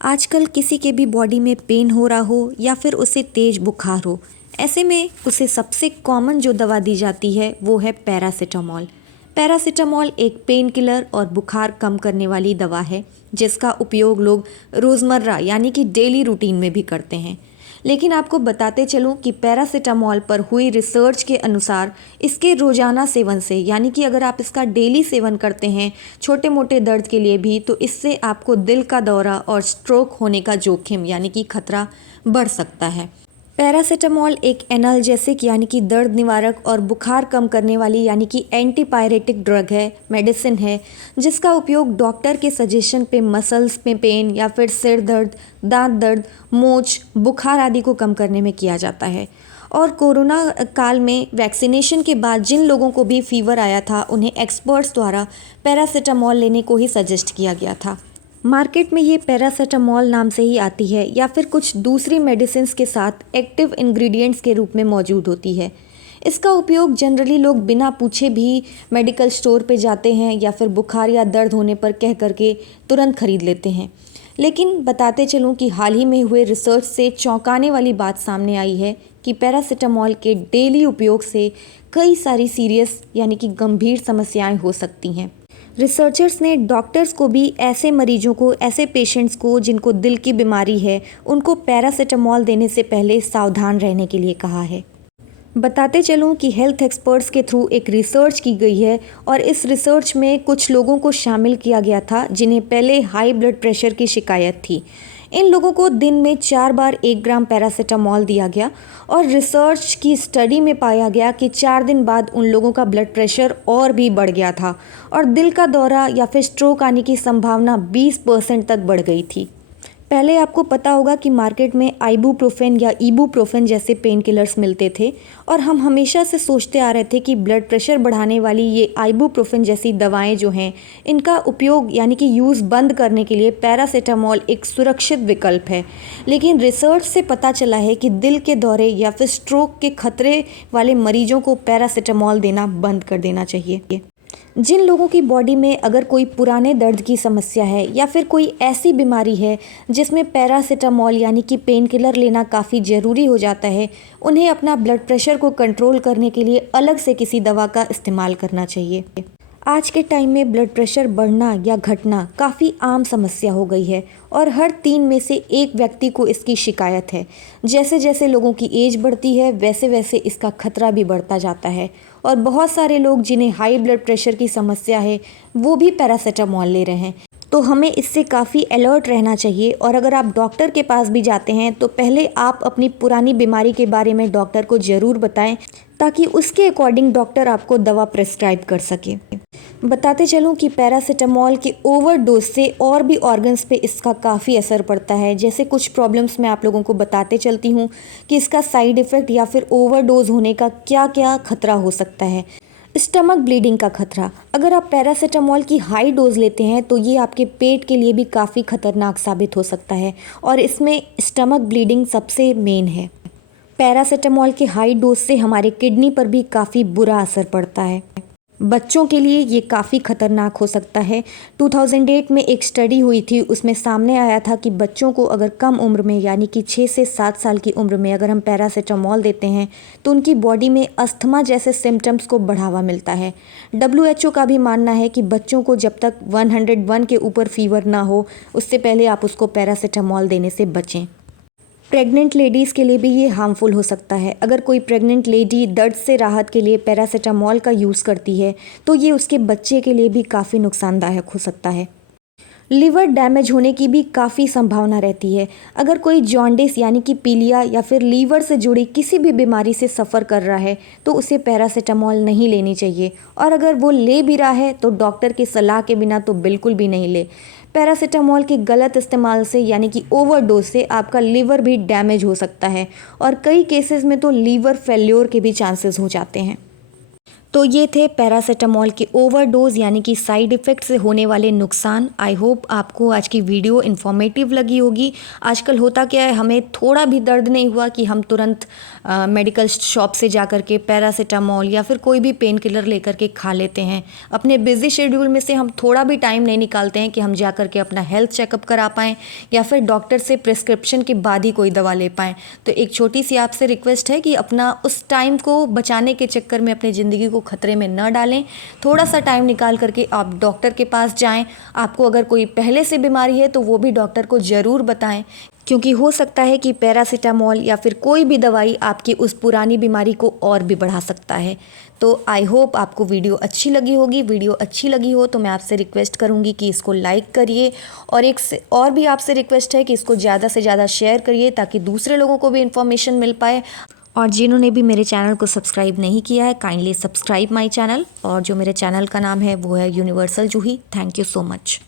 आजकल किसी के भी बॉडी में पेन हो रहा हो या फिर उसे तेज बुखार हो, ऐसे में उसे सबसे कॉमन जो दवा दी जाती है वो है पैरासिटामॉल। पैरासिटामॉल एक पेन किलर और बुखार कम करने वाली दवा है जिसका उपयोग लोग रोज़मर्रा यानी कि डेली रूटीन में भी करते हैं। लेकिन आपको बताते चलूं कि पैरासिटामॉल पर हुई रिसर्च के अनुसार इसके रोज़ाना सेवन से यानी कि अगर आप इसका डेली सेवन करते हैं छोटे मोटे दर्द के लिए भी, तो इससे आपको दिल का दौरा और स्ट्रोक होने का जोखिम यानी कि खतरा बढ़ सकता है। पैरासिटामॉल एक एनाल्जेसिक यानी कि दर्द निवारक और बुखार कम करने वाली यानी कि एंटीपायरेटिक ड्रग है, मेडिसिन है, जिसका उपयोग डॉक्टर के सजेशन पे मसल्स में पेन या फिर सिर दर्द, दांत दर्द, मोच, बुखार आदि को कम करने में किया जाता है। और कोरोना काल में वैक्सीनेशन के बाद जिन लोगों को भी फीवर आया था उन्हें एक्सपर्ट्स द्वारा पैरासिटामॉल लेने को ही सजेस्ट किया गया था। मार्केट में ये पैरासिटामॉल नाम से ही आती है या फिर कुछ दूसरी मेडिसिन्स के साथ एक्टिव इंग्रेडिएंट्स के रूप में मौजूद होती है। इसका उपयोग जनरली लोग बिना पूछे भी मेडिकल स्टोर पे जाते हैं या फिर बुखार या दर्द होने पर कह करके तुरंत खरीद लेते हैं। लेकिन बताते चलूँ कि हाल ही में हुए रिसर्च से चौंकाने वाली बात सामने आई है कि पैरासिटामॉल के डेली उपयोग से कई सारी सीरियस यानी कि गंभीर समस्याएं हो सकती हैं। रिसर्चर्स ने डॉक्टर्स को भी ऐसे मरीजों को, ऐसे पेशेंट्स को जिनको दिल की बीमारी है, उनको पैरासिटामॉल देने से पहले सावधान रहने के लिए कहा है। बताते चलूं कि हेल्थ एक्सपर्ट्स के थ्रू एक रिसर्च की गई है और इस रिसर्च में कुछ लोगों को शामिल किया गया था जिन्हें पहले हाई ब्लड प्रेशर की शिकायत थी। इन लोगों को दिन में 4 बार 1 ग्राम पैरासिटामॉल दिया गया और रिसर्च की स्टडी में पाया गया कि 4 दिन बाद उन लोगों का ब्लड प्रेशर और भी बढ़ गया था और दिल का दौरा या फिर स्ट्रोक आने की संभावना 20% तक बढ़ गई थी। पहले आपको पता होगा कि मार्केट में आइबुप्रोफेन या इबुप्रोफेन जैसे पेन किलर्स मिलते थे और हम हमेशा से सोचते आ रहे थे कि ब्लड प्रेशर बढ़ाने वाली ये आइबुप्रोफेन जैसी दवाएं जो हैं, इनका उपयोग यानी कि यूज़ बंद करने के लिए पैरासिटामॉल एक सुरक्षित विकल्प है। लेकिन रिसर्च से पता चला है कि दिल के दौरे या फिर स्ट्रोक के खतरे वाले मरीजों को पैरासिटामॉल देना बंद कर देना चाहिए। जिन लोगों की बॉडी में अगर कोई पुराने दर्द की समस्या है या फिर कोई ऐसी बीमारी है जिसमें पैरासिटामॉल यानी कि पेन किलर लेना काफ़ी ज़रूरी हो जाता है, उन्हें अपना ब्लड प्रेशर को कंट्रोल करने के लिए अलग से किसी दवा का इस्तेमाल करना चाहिए। आज के टाइम में ब्लड प्रेशर बढ़ना या घटना काफ़ी आम समस्या हो गई है और हर 3 में से 1 व्यक्ति को इसकी शिकायत है। जैसे जैसे लोगों की एज बढ़ती है वैसे वैसे इसका खतरा भी बढ़ता जाता है और बहुत सारे लोग जिन्हें हाई ब्लड प्रेशर की समस्या है वो भी पैरासिटामॉल ले रहे हैं। तो हमें इससे काफ़ी अलर्ट रहना चाहिए और अगर आप डॉक्टर के पास भी जाते हैं तो पहले आप अपनी पुरानी बीमारी के बारे में डॉक्टर को ज़रूर बताएं ताकि उसके अकॉर्डिंग डॉक्टर आपको दवा प्रेस्क्राइब कर सके। बताते चलूं कि पैरासिटामॉल के ओवरडोज से और भी ऑर्गन्स पे इसका काफ़ी असर पड़ता है। जैसे कुछ प्रॉब्लम्स मैं आप लोगों को बताते चलती हूँ कि इसका साइड इफ़ेक्ट या फिर ओवरडोज होने का क्या क्या खतरा हो सकता है। स्टमक ब्लीडिंग का खतरा, अगर आप पैरासिटामॉल की हाई डोज लेते हैं तो ये आपके पेट के लिए भी काफ़ी खतरनाक साबित हो सकता है और इसमें स्टमक ब्लीडिंग सबसे मेन है। पैरासिटामॉल के हाई डोज से हमारे किडनी पर भी काफ़ी बुरा असर पड़ता है। बच्चों के लिए ये काफ़ी खतरनाक हो सकता है। 2008 में एक स्टडी हुई थी, उसमें सामने आया था कि बच्चों को अगर कम उम्र में यानी कि 6 से 7 साल की उम्र में अगर हम पैरासिटामॉल देते हैं तो उनकी बॉडी में अस्थमा जैसे सिम्टम्स को बढ़ावा मिलता है। WHO का भी मानना है कि बच्चों को जब तक 101 के ऊपर फीवर ना हो उससे पहले आप उसको पैरासिटामॉल देने से बचें। प्रेग्नेंट लेडीज़ के लिए भी ये हार्मफुल हो सकता है। अगर कोई प्रेग्नेंट लेडी दर्द से राहत के लिए पैरासिटामॉल का यूज़ करती है तो ये उसके बच्चे के लिए भी काफ़ी नुकसानदायक हो सकता है। लिवर डैमेज होने की भी काफ़ी संभावना रहती है। अगर कोई जॉन्डिस यानी कि पीलिया या फिर लीवर से जुड़ी किसी भी बीमारी से सफ़र कर रहा है तो उसे पैरासिटामॉल नहीं लेनी चाहिए और अगर वो ले भी रहा है तो डॉक्टर की सलाह के बिना तो बिल्कुल भी नहीं ले। पैरासिटामॉल के गलत इस्तेमाल से यानी कि ओवरडोज से आपका लिवर भी डैमेज हो सकता है और कई केसेस में तो लीवर फेल्योर के भी चांसेस हो जाते हैं। तो ये थे पैरासीटामॉल के ओवरडोज यानी कि साइड इफ़ेक्ट से होने वाले नुकसान। आई होप आपको आज की वीडियो इन्फॉर्मेटिव लगी होगी। आजकल होता क्या है, हमें थोड़ा भी दर्द नहीं हुआ कि हम तुरंत मेडिकल शॉप से जा कर के पैरासीटामॉल या फिर कोई भी पेन किलर लेकर के खा लेते हैं। अपने बिजी शेड्यूल में से हम थोड़ा भी टाइम नहीं निकालते हैं कि हम जा कर के अपना हेल्थ चेकअप करा पाएँ या फिर डॉक्टर से प्रिस्क्रिप्शन के बाद ही कोई दवा ले पाएँ। तो एक छोटी सी आपसे रिक्वेस्ट है कि अपना उस टाइम को बचाने के चक्कर में अपनी ज़िंदगी को खतरे में न डालें। थोड़ा सा टाइम निकाल करके आप डॉक्टर के पास जाएं। आपको अगर कोई पहले से बीमारी है तो वो भी डॉक्टर को ज़रूर बताएं, क्योंकि हो सकता है कि पैरासीटामॉल या फिर कोई भी दवाई आपकी उस पुरानी बीमारी को और भी बढ़ा सकता है। तो आई होप आपको वीडियो अच्छी लगी होगी। वीडियो अच्छी लगी हो तो मैं आपसे रिक्वेस्ट करूंगी कि इसको लाइक करिए, और भी आपसे रिक्वेस्ट है कि इसको ज़्यादा से ज़्यादा शेयर करिए ताकि दूसरे लोगों को भी इन्फॉर्मेशन मिल पाए। और जिन्होंने भी मेरे चैनल को सब्सक्राइब नहीं किया है, काइंडली सब्सक्राइब माय चैनल। और जो मेरे चैनल का नाम है वो है universal Juhi. Thank you so much.